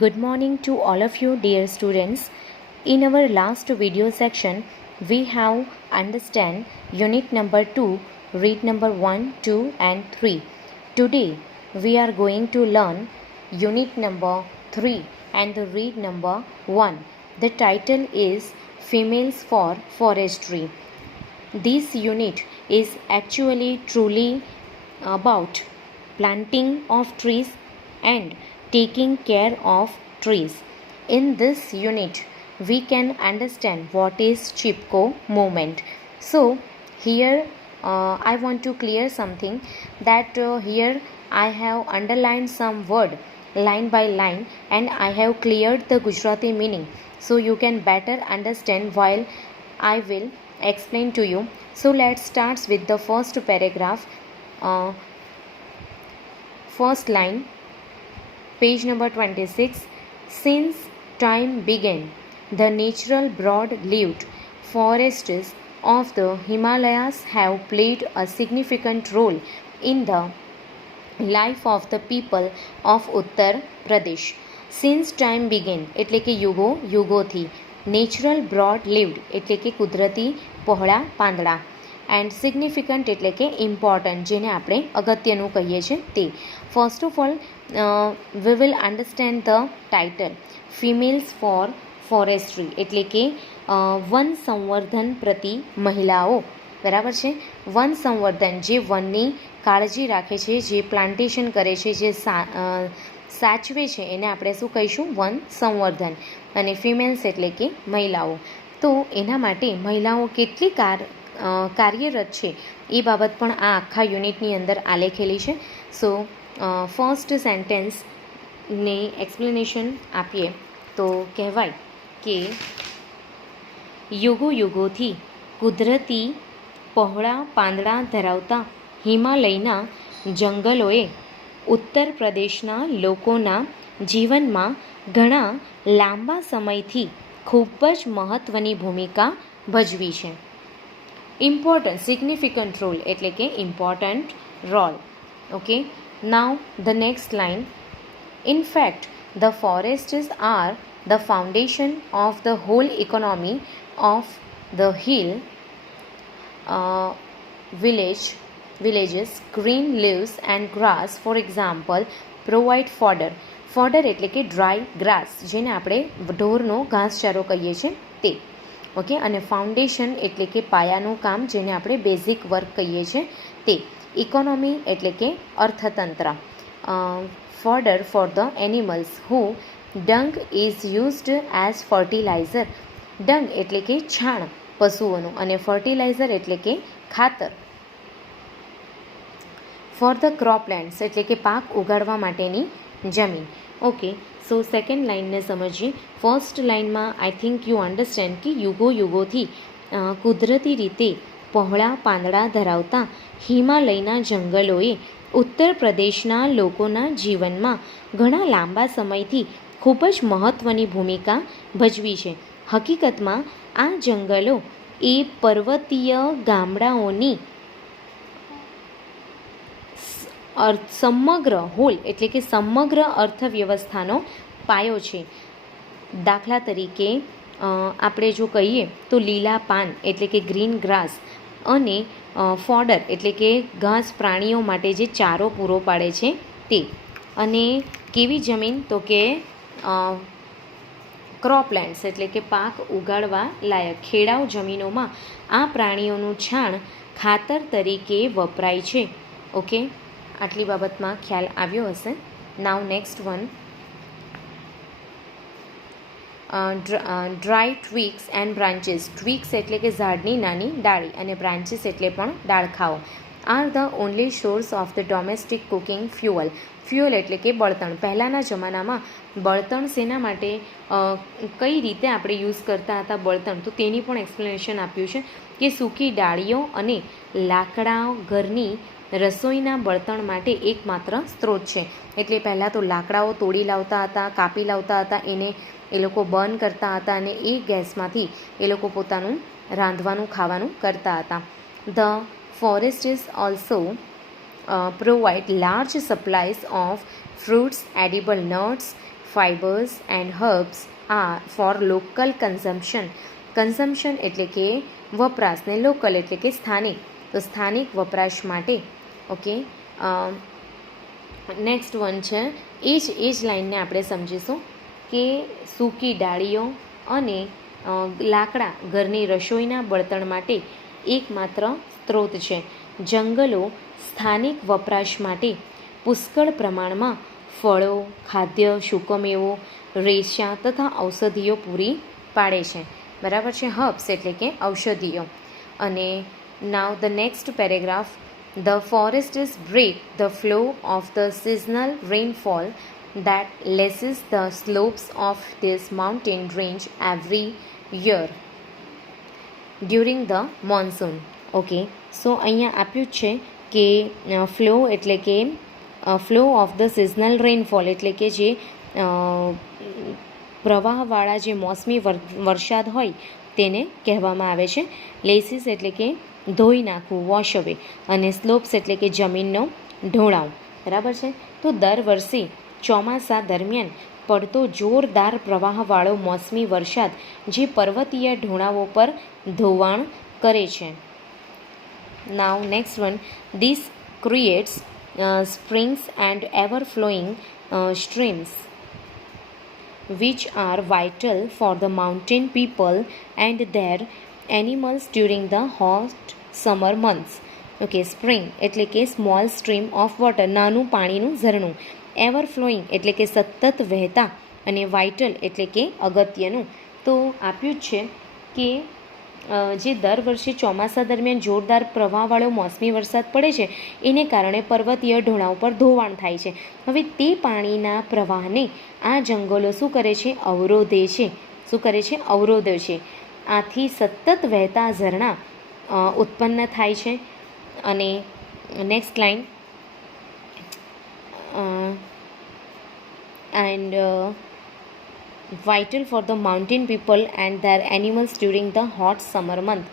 Good morning to all of you, dear students. In our last video section, we have understand unit number 2, read number 1, 2 and 3. Today, we are going to learn unit number 3 and the read number 1. The title is Females for Forestry. This unit is actually truly about planting of trees and taking care of trees. In this unit, we can understand what is Chipko movement. So, here I want to clear something that here I have underlined some word line by line and I have cleared the Gujarati meaning, so you can better understand while I will explain to you. So let's start with the first paragraph. First line, page number 26. Since time began, the natural broad-leaved forests of the Himalayas have played a significant role in the life of the people of Uttar Pradesh. Since time began એટલે કે યુગોથી, natural broad લિવ્ડ એટલે કે કુદરતી પહોળા પાંદડા, and significant એટલે કે important જેને આપણે અગત્યનું કહીએ છીએ તે. First of all we will understand the title females for forestry એટલે કે વન સંવર્ધન પ્રતિ મહિલાઓ. બરાબર છે. વન સંવર્ધન જે વનની કાળજી રાખે છે, જે પ્લાન્ટેશન કરે છે, જે સાચવે છે, એને આપણે શું કહીશું? વન સંવર્ધન. અને ફિમેલ્સ એટલે કે મહિલાઓ. તો એના માટે મહિલાઓ કેટલી કાર્યરત છે એ બાબત પણ આ આખા યુનિટની અંદર આલેખેલી છે. સો ફર્સ્ટ સેન્ટેન્સને એક્સપ્લેનેશન આપીએ તો કહેવાય કે યુગોથી કુદરતી પહોળા પાંદડા ધરાવતા હિમાલયના જંગલોએ ઉત્તર પ્રદેશના લોકોના જીવનમાં ઘણા લાંબા સમયથી ખૂબ જ મહત્ત્વની ભૂમિકા ભજવી છે. ઇમ્પોર્ટન્ટ સિગ્નિફિકન્ટ રોલ એટલે કે important role. Okay, now the next line. In fact the forests are the foundation of the whole economy of the hill villages. Green leaves and grass, for example, provide fodder. Fodder એટલે કે dry grass, જેને આપણે ઢોરનો ઘાસચારો કહીએ છીએ તે. Okay, અને foundation એટલે કે પાયાનું કામ, જેને આપણે બેઝિક વર્ક કહીએ છીએ તે. ઇકોનોમી એટલે કે અર્થતંત્ર. Fodder for the animals who dung is used as fertiliser. Dung એટલે કે છાણ પશુઓનું, અને ફર્ટિલાઇઝર એટલે કે ખાતર. ફોર ધ ક્રોપલેન્ડ્સ એટલે કે પાક ઉગાડવા માટેની જમીન. ઓકે, સો સેકન્ડ લાઇનને સમજીએ. ફર્સ્ટ લાઇનમાં આઈ થિંક યુ અન્ડરસ્ટેન્ડ કે યુગોથી કુદરતી રીતે પહોળા પાંદડા ધરાવતા હિમાલયના જંગલોએ ઉત્તર પ્રદેશના લોકોના જીવનમાં ઘણા લાંબા સમયથી ખૂબ જ મહત્ત્વની ભૂમિકા ભજવી છે. હકીકતમાં આ જંગલો એ પર્વતીય ગામડાઓની સમગ્ર હોલ એટલે કે સમગ્ર અર્થવ્યવસ્થાનો પાયો છે. દાખલા તરીકે આપણે જો કહીએ તો લીલા પાન એટલે કે ગ્રીન ગ્રાસ, અને ફોડર એટલે કે ઘાસ પ્રાણીઓ માટે જે ચારો પૂરો પાડે છે તે. અને કેવી જમીન તો કે ક્રોપલેન્ડ્સ એટલે કે પાક ઉગાડવા લાયક ખેડાઉ જમીનોમાં આ પ્રાણીઓનું છાણ ખાતર તરીકે વપરાય છે. ઓકે, આટલી બાબતમાં ખ્યાલ આવ્યો હશે. Now next one. Dry twigs and branches. Twigs એટલે કે ઝાડની નાની ડાળી, અને બ્રાન્ચીસ એટલે પણ ડાળખાઓ. Are the only source of the domestic cooking fuel. Fuel એટલે કે બળતણ. પહેલાંના જમાનામાં બળતણ શેના માટે, કઈ રીતે આપણે યુઝ કરતા હતા બળતણ, તો તેની પણ એક્સપ્લેનેશન આપ્યું છે કે સૂકી ડાળીઓ અને લાકડાઓ ઘરની રસોઈના બળતણ માટે એકમાત્ર સ્ત્રોત છે. એટલે પહેલાં તો લાકડાઓ તોડી લાવતા હતા, કાપી લાવતા હતા, એને એ લોકો બર્ન કરતા હતા, અને એ ગેસમાંથી એ લોકો પોતાનું રાંધવાનું ખાવાનું કરતા હતા. The forests also provide large supplies of fruits, edible nuts, fibers and herbs are for local consumption. Consumption એટલે કે વપરાશ ને લોકલ એટલે કે સ્થાનિક, તો સ્થાનિક વપરાશ માટે. ઓકે, નેક્સ્ટ વન છે એ જ લાઈનને આપણે સમજીશું કે સૂકી ડાળીઓ અને લાકડા ઘરની રસોઈના બળતણ માટે એકમાત્ર સ્ત્રોત છે. જંગલો સ્થાનિક વપરાશ માટે પુષ્કળ પ્રમાણમાં ફળો, ખાદ્ય, સૂકોમેવો, રેશા તથા ઔષધિઓ પૂરી પાડે છે. બરાબર છે. હર્બ્સ એટલે કે ઔષધિઓ. અને now the next paragraph, the forests break the flow of the seasonal rainfall that lessens the slopes of this mountain range every year during the monsoon. Okay, so અહીંયા આપ્યું જ છે કે ફ્લો એટલે કે flow of the seasonal rainfall એટલે કે જે પ્રવાહવાળા જે મોસમી વરસાદ હોય તેને કહેવામાં આવે છે. લેસીસ એટલે કે ધોઈ નાખવું, વોશ અવે, અને સ્લોપ્સ એટલે કે જમીનનો ઢોળાવ. બરાબર છે. તો દર વર્ષે ચોમાસા દરમિયાન પડતો જોરદાર પ્રવાહવાળો મોસમી વરસાદ જે પર્વતીય ઢોળાવો પર ધોવાણ કરે છે. નાવ next one, this creates springs and ever-flowing streams which are vital for the mountain people and their animals during the hot summer months. Okay, spring એટલે કે સ્મોલ સ્ટ્રીમ ઓફ વોટર, નાનું પાણીનું ઝરણું. એવર ફ્લોઈંગ એટલે કે સતત વહેતા, અને વાઇટલ એટલે કે અગત્યનું. તો આપ્યું જ છે કે જે દર વર્ષે ચોમાસા દરમિયાન જોરદાર પ્રવાહવાળો મોસમી વરસાદ પડે છે એને કારણે પર્વતીય ઢોળાવ પર ધોવાણ થાય છે. હવે તે પાણીના પ્રવાહને આ જંગલો શું કરે છે? અવરોધે છે. શું કરે છે? અવરોધે છે. આથી સતત વહેતા ઝરણા ઉત્પન્ન થાય છે. અને next line, and vital for the mountain people and their animals during the hot summer month.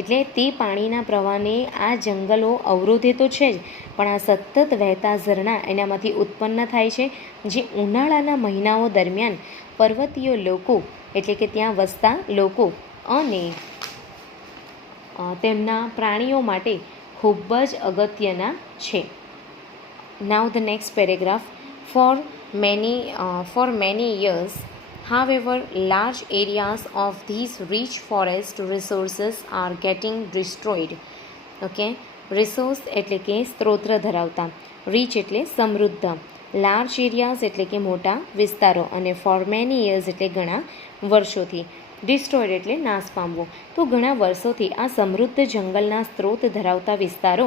એટલે તે પાણીના પ્રવાહને આ જંગલો અવરોધે તો છે જ, પણ આ સતત વહેતા ઝરણા એનામાંથી ઉત્પન્ન થાય છે, જે ઉનાળાના મહિનાઓ દરમિયાન પર્વતીય લોકો એટલે કે ત્યાં વસતા લોકો અને તેમના પ્રાણીઓ માટે ખૂબ જ અગત્યના છે. નાવ the next paragraph, for many years however large areas of these rich forest resources are getting destroyed. Okay, resource એટલે કે સ્ત્રોત ધરાવતા, રીચ એટલે સમૃદ્ધ, લાર્જ એરિયાઝ એટલે કે મોટા વિસ્તારો, અને ફોર મેની યર્સ એટલે ઘણા વર્ષોથી, ડિસ્ટ્રોયડ એટલે નાશ પામવો. તો ઘણા વર્ષોથી આ સમૃદ્ધ જંગલના સ્ત્રોત ધરાવતા વિસ્તારો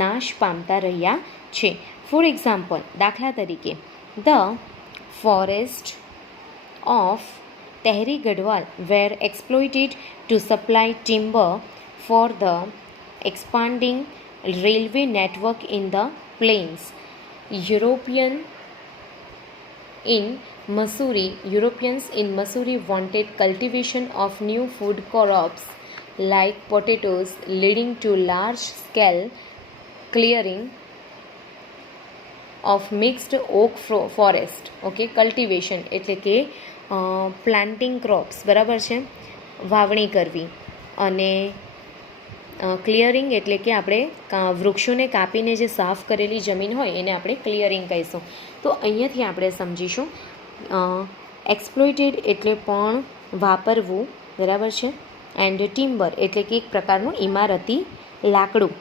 નાશ પામતા રહ્યા છે. ફોર એક્ઝામ્પલ, દાખલા તરીકે, the forest of Tehri Gadwal were exploited to supply timber for the expanding railway network in the plains. Europeans in Missouri wanted cultivation of new food crops like potatoes, leading to large-scale clearing of mixed oak forest. Okay, cultivation એટલે કે planting crops, બરાબર છે, વાવણી કરવી, અને clearing એટલે કે આપણે વૃક્ષોને કાપીને જે સાફ કરેલી જમીન હોય એને આપણે ક્લિયરિંગ કહીશું. તો અહીંયાથી આપણે સમજીશું એક્સપ્લોઇટેડ એટલે પણ વાપરવું, બરાબર છે, એન્ડ ટિમ્બર એટલે કે એક પ્રકારનું ઇમારતી લાકડું,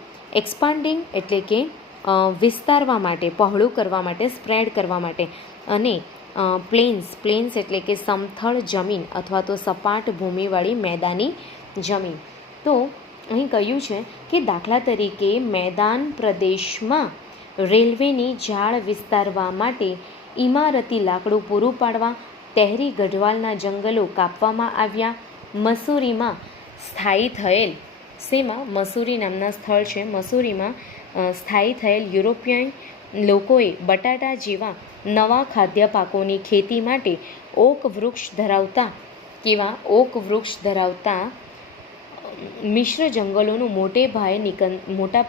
એક્સપાન્ડિંગ એટલે કે વિસ્તારવા માટે, પહોળું કરવા માટે, સ્પ્રેડ કરવા માટે, અને પ્લેન્સ એટલે કે સમથળ જમીન અથવા તો સપાટ ભૂમિવાળી મેદાની જમીન. તો અહીં કહ્યું છે કે દાખલા તરીકે મેદાન પ્રદેશમાં રેલવેની જાળ વિસ્તારવા માટે ઇમારતી લાકડું પૂરું પાડવા તહેરી ગઢવાલના જંગલો કાપવામાં આવ્યા. મસૂરીમાં સ્થાયી થયેલ, શેમાં? મસૂરી નામના સ્થળ છે, મસૂરીમાં સ્થાયી થયેલ યુરોપિયન લોકોએ બટાટા જેવા નવા ખાદ્ય પાકોની ખેતી માટે ઓક વૃક્ષ ધરાવતા મિશ્ર જંગલોનું મોટા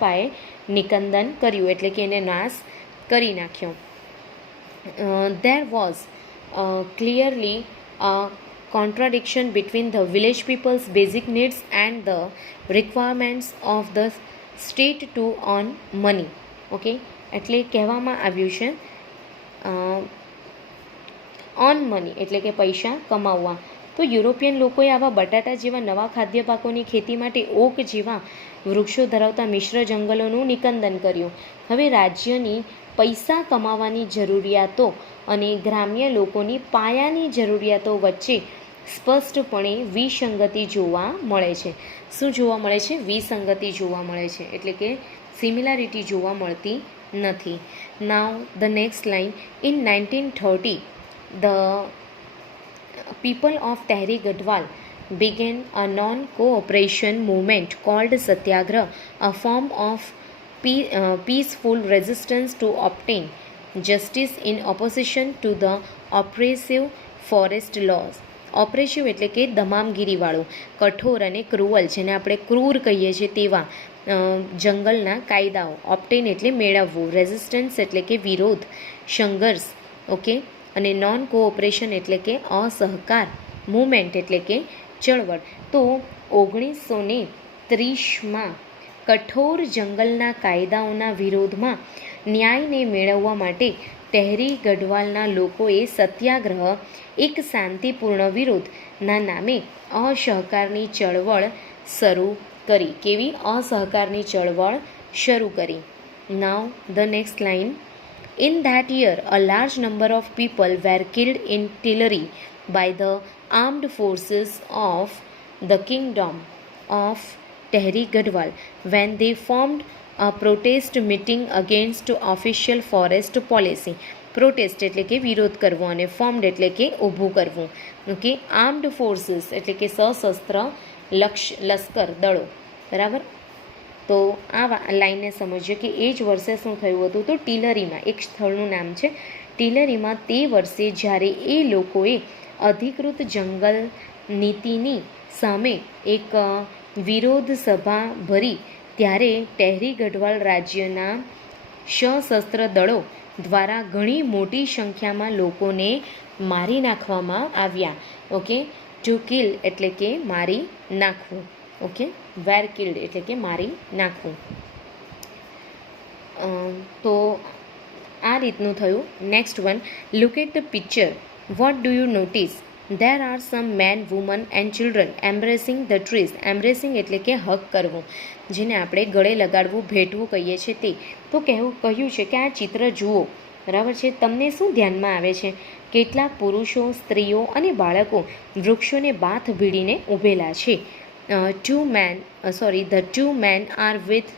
પાયે નિકંદન કર્યું, એટલે કે એને નાશ કરી નાખ્યો. There was clearly a contradiction between the village people's basic needs and the requirements of the state to earn money. Okay, એટલે કહેવામાં આવ્યું છે ઓન મની એટલે કે પૈસા કમાવવા. તો યુરોપિયન લોકોએ આવા બટાટા જેવા નવા ખાદ્ય પાકોની ખેતી માટે ઓક જેવા વૃક્ષો ધરાવતા મિશ્ર જંગલોનું નિકંદન કર્યું. હવે રાજ્યની પૈસા કમાવાની જરૂરિયાતો અને ગ્રામ્ય લોકોની પાયાની જરૂરિયાતો વચ્ચે સ્પષ્ટપણે વિસંગતિ જોવા મળે છે. શું જોવા મળે છે? વિસંગતિ જોવા મળે છે, એટલે કે સિમિલારિટી જોવા મળતી નથી. નાવ the next line. In 1930 the people of Tehri Gadwal began a non-cooperation movement called Satyagrah, a form of peaceful resistance to obtain justice in opposition to the oppressive forest laws. ઓપ્રેસિવ એટલે કે દમામગીરીવાળું, કઠોર અને cruel, જેને આપણે ક્રૂર કહીએ છીએ તેવા જંગલના કાયદાઓ. ઓપ્ટેન એટલે મેળવવું, રેઝિસ્ટન્સ એટલે કે વિરોધ, સંઘર્ષ. ઓકે, અને નોન કોઓપરેશન એટલે કે અસહકાર, મુવમેન્ટ એટલે કે ચળવળ. તો 1930માં કઠોર જંગલના કાયદાઓના વિરોધમાં ન્યાયને મેળવવા માટે tehરી ગઢવાલના લોકોએ સત્યાગ્રહ, એક શાંતિપૂર્ણ વિરોધના નામે અસહકારની ચળવળ શરૂ કરી. કેવી? અસહકારની ચળવળ શરૂ કરી. નાવ the next line. In that year, a large number of people were killed in Tillary by the armed forces of the kingdom of Tehri Gadwal when they formed a protest meeting against official forest policy. Protest એટલે કે વિરોધ કરવો અને formed એટલે કે ઊભું કરવું. Okay, armed forces એટલે કે સશસ્ત્ર લશ્કર દળો. બરાબર. તો આ લાઈનને સમજીએ કે એ જ વર્ષે શું થયું હતું. તો ટીલરીમાં, એક સ્થળનું નામ છે ટીલરીમાં, તે વર્ષે જ્યારે એ લોકોએ અધિકૃત જંગલ નીતિની સામે એક વિરોધ સભા ભરી, ત્યારે tehરી ગઢવાલ રાજ્યના સશસ્ત્ર દળો દ્વારા ઘણી મોટી સંખ્યામાં લોકોને મારી નાખવામાં આવ્યા. ઓકે, ટુ કિલ એટલે કે મારી નાખવું. ઓકે, વેર કિલ્ડ એટલે કે મારી નાખવું. તો આ રીતનું થયું. Next one, look at the picture. What do you notice? There are some men, women and children embracing the trees. Embracing એટલે કે હક કરવું, જેને આપણે ગળે લગાડવું, ભેટવું કહીએ છીએ તે. તો કહ્યું છે કે આ ચિત્ર જુઓ. બરાબર છે. તમને શું ધ્યાનમાં આવે છે? કેટલાક પુરુષો, સ્ત્રીઓ અને બાળકો વૃક્ષોને બાથ ભીડીને ઊભેલા છે. The two men are with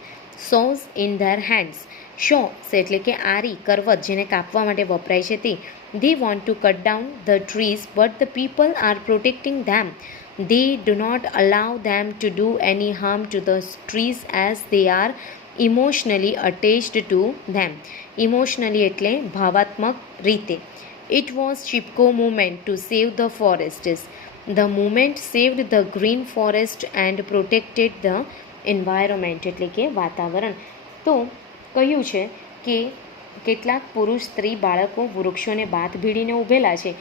saws in their hands. Saws એટલે કે આરી, કરવત, જેને કાપવા માટે વપરાય છે તે. They want to cut down the trees, but the people are protecting them. They do not allow them to do any harm to the trees as they are emotionally attached to them. Emotionally એટલે ભાવાત્મક રીતે. It was Chipko movement to save the forests. The movement saved the green forest and protected the environment એટલે કે વાતાવરણ. તો કહ્યું છે કે કેટલાક પુરુષ, સ્ત્રી, બાળકો વૃક્ષોને બાથ ભીડીને ઊભેલા છે.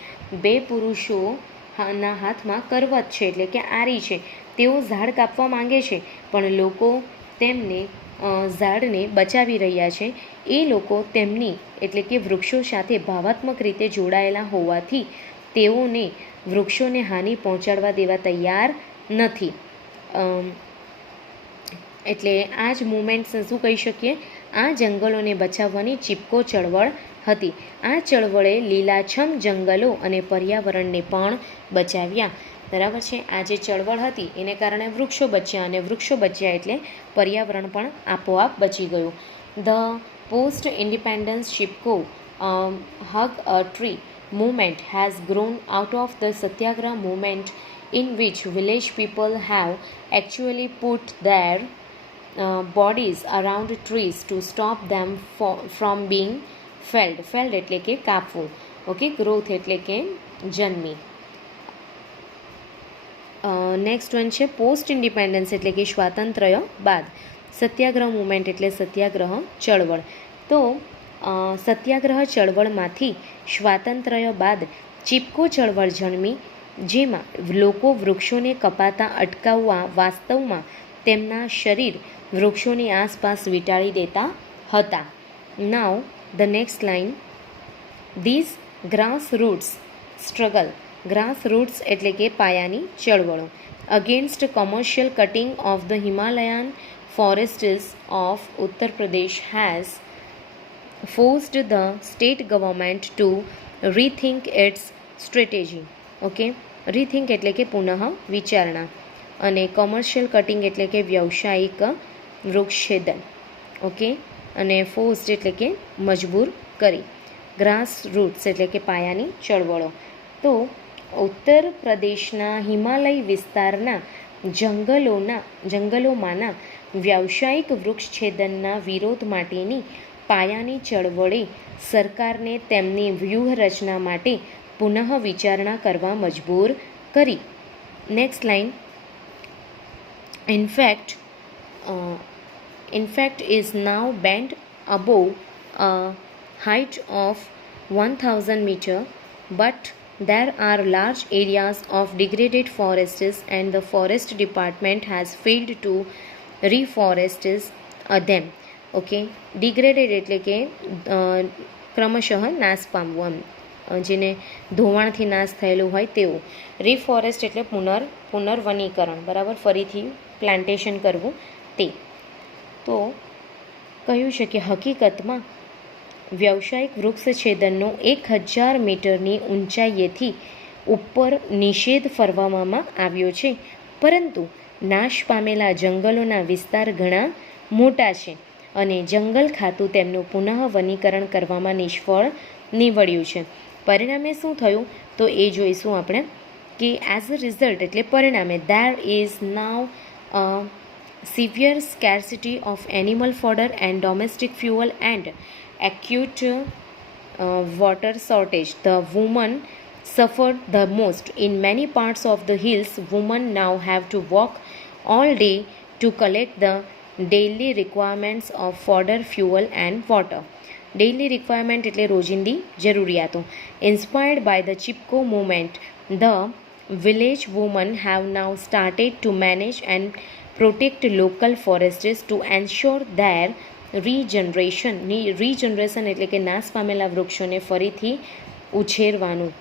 બે પુરુષોના હાથમાં કરવત છે એટલે કે આરી છે. તેઓ ઝાડ કાપવા માંગે છે, પણ લોકો તેમને ઝાડને બચાવી રહ્યા છે. એ લોકો તેમની એટલે કે વૃક્ષો સાથે ભાવાત્મક રીતે જોડાયેલા હોવાથી તેઓને વૃક્ષોને હાનિ પહોંચાડવા દેવા તૈયાર નથી. એટલે આ જ મુવમેન્ટ શું કહી શકીએ? આ જંગલોને બચાવવાની ચિપકો ચળવળ હતી. આ ચળવળે લીલાછમ જંગલો અને પર્યાવરણને પણ બચાવ્યા. બરાબર છે. આ જે ચળવળ હતી એને કારણે વૃક્ષો બચ્યા, અને વૃક્ષો બચ્યા એટલે પર્યાવરણ પણ આપોઆપ બચી ગયું. The post independence Chipko હગ a tree movement has grown out of the Satyagrah movement, in which village people have actually put their bodies around trees to stop them from being felled. Felled એટલે કે કાપવું. Okay, growth એટલે કે જન્મી. Next one છે post independence એટલે કે સ્વાતંત્ર્ય બાદ. સત્યાગ્રહ મુવમેન્ટ એટલે સત્યાગ્રહ ચળવળ. તો સત્યાગ્રહ ચળવળમાંથી સ્વાતંત્ર્ય બાદ ચિપકો ચળવળ જન્મી, જેમાં લોકો વૃક્ષોને કપાતા અટકાવવા વાસ્તવમાં તેમના શરીર વૃક્ષોની આસપાસ વીંટાળી દેતા હતા. Now the next line. These grass roots struggle. Grass roots એટલે કે પાયાની ચળવળો. Against commercial cutting of the Himalayan forests of Uttar Pradesh has forced the state government to rethink its strategy. Okay, rethink એટલે કે પુનઃ વિચારણા, અને commercial cutting એટલે કે વ્યવસાયિક વૃક્ષછેદન. ઓકે, અને ફોર્સ્ડ એટલે કે મજબૂર કરી. ગ્રાસ રૂટ્સ એટલે કે પાયાની ચળવળો. તો ઉત્તર પ્રદેશના હિમાલય વિસ્તારના જંગલોમાંના વ્યાવસાયિક વૃક્ષછેદનના વિરોધ માટેની પાયાની ચળવળે સરકારને તેમની વ્યૂહરચના માટે પુનઃ વિચારણા કરવા મજબૂર કરી. Next line. In fact is now band above a height of 1000 meter, but there are large areas of degraded forests and the forest department has failed to reforest them. Okay, degraded એટલે કે ક્રમશઃ નાશ પામવું, આમ જેને ધોવાણથી નાશ થયેલું હોય તેવું. રિફોરેસ્ટ એટલે પુનર્વનીકરણ, બરાબર, ફરીથી પ્લાન્ટેશન કરવું તે. તો કહ્યું છે કે હકીકતમાં વ્યવસાયિક વૃક્ષછેદનનો 1000 મીટરની ઊંચાઈએથી ઉપર નિષેધ ફરમાવવામાં આવ્યો છે, પરંતુ નાશ પામેલા જંગલોના વિસ્તાર ઘણા મોટા છે અને જંગલ ખાતું તેમનું પુનઃ વનીકરણ કરવામાં નિષ્ફળ નીવડ્યું છે. પરિણામે શું થયું તો એ જોઈશું આપણે કે એઝ અ રિઝલ્ટ એટલે પરિણામે there is now a severe scarcity of animal fodder and domestic fuel and acute water shortage. The women suffered the most. In many parts of the hills, women now have to walk all day to collect the daily requirements of fodder, fuel and water. Daily requirement એટલે રોજિંદી જરૂરિયાતો. Inspired by the Chipko movement, the village women have now started to manage and protect local forests to ensure their regeneration એટલે કે નાશ પામેલા વૃક્ષોને ફરીથી ઉછેરવાનું,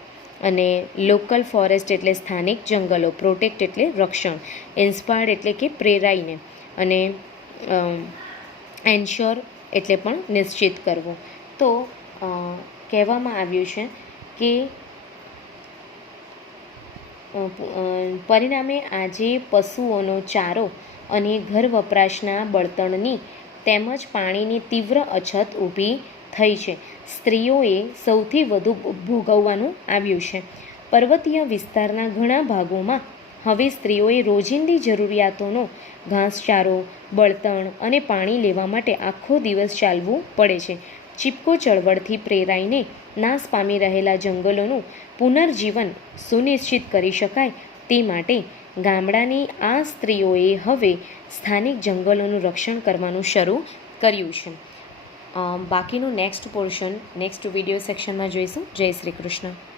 અને લોકલ ફોરેસ્ટ એટલે સ્થાનિક જંગલો, પ્રોટેક્ટ એટલે રક્ષણ, ઇન્સ્પાયર્ડ એટલે કે પ્રેરાઈને, અને એન્શ્યોર એટલે પણ નિશ્ચિત કરવું. તો કહેવામાં આવ્યું છે કે પરિણામે આજે પશુઓનો ચારો અને ઘર વપરાશના બળતણની તેમજ પાણીની તીવ્ર અછત ઊભી થઈ છે. સ્ત્રીઓએ સૌથી વધુ ભોગવવાનું આવ્યું છે. પર્વતીય વિસ્તારના ઘણા ભાગોમાં હવે સ્ત્રીઓએ રોજિંદી જરૂરિયાતોનો ઘાસચારો, બળતણ અને પાણી લેવા માટે આખો દિવસ ચાલવું પડે છે. ચિપકો ચળવળથી પ્રેરાઈને નાશ પામી રહેલા જંગલોનું પુનર્જીવન સુનિશ્ચિત કરી શકાય તે માટે ગામડાની આ સ્ત્રીઓએ હવે સ્થાનિક જંગલોનું રક્ષણ કરવાનું શરૂ કર્યું છે. બાકીનું નેક્સ્ટ પોર્શન નેક્સ્ટ વિડીયો સેક્શનમાં જોઈશું. જય શ્રી કૃષ્ણ.